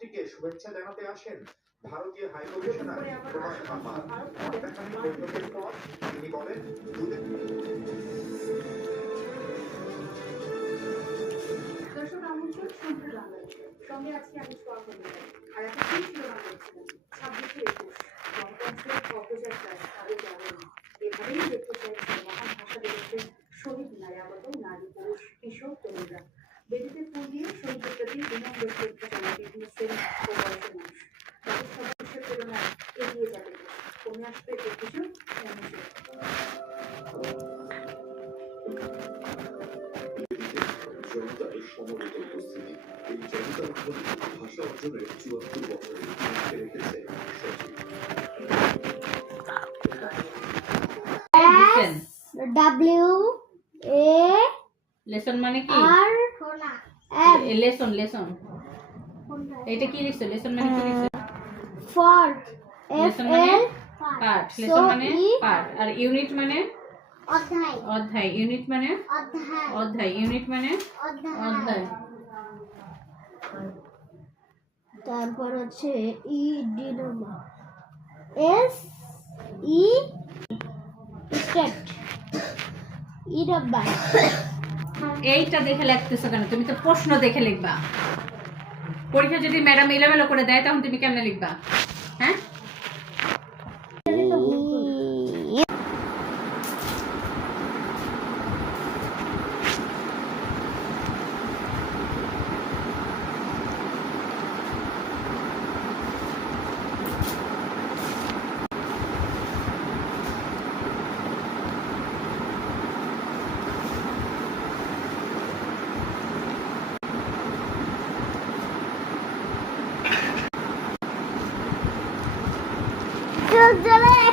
টিকে শুভেচ্ছা জানাতে আসেন ভারতীয় হাই কমিশনার প্রণয় আপার মতদেখানি বৈঠকের পর তিনি বলেন দর্শক আমন্ত্রণ সম্পূর্ণ বাংলাদেশ সঙ্গে আজকে আমি সোয়াগত আর একটা কি শিরোনাম বলছিলাম 26/21 গণতন্ত্রের অপযাত্রায় তাদের জানেন এভাবেই দেখতে চাইছে মহান ভাষা দিবসের শহীদ নায়াগত নারী পুরুষ কিশোর তরুণরা বেদিতে ফুল দিয়ে শহীদের প্রতি বিনম্র শ্রদ্ধা জানায় বিভিন্ন শ্রেণী ও বয়সের মানুষ তাদের সদস্যের তুলনায় এগিয়ে যাবে কমে আসবে অভিযোগ জনতার সমবেত উপস্থিতি এই জনতার মধ্যে ভাষা অর্জনের ৭৪ বছরের ইতিহাসকে রেখেছে সচিব W A লেসন মানে কি R M লেসন লেসন এটা কি লিখছো লেসন মানে কি লিখছো for F লেসন মানে L পার্ট লেসন মানে E পার্ট আর ইউনিট মানে অধ্যায় অধ্যায় ইউনিট মানে অধ্যায় অধ্যায় ইউনিট মানে অধ্যায় তারপর হচ্ছে E D number S E state E number এইটা দেখে লিখতেছো কেন তুমি তো প্রশ্ন দেখে লিখবা পরীক্ষা যদি ম্যাডাম এলোমেলো করে দেয় তখন তুমি কেমনে লিখবা হ্যাঁ চলে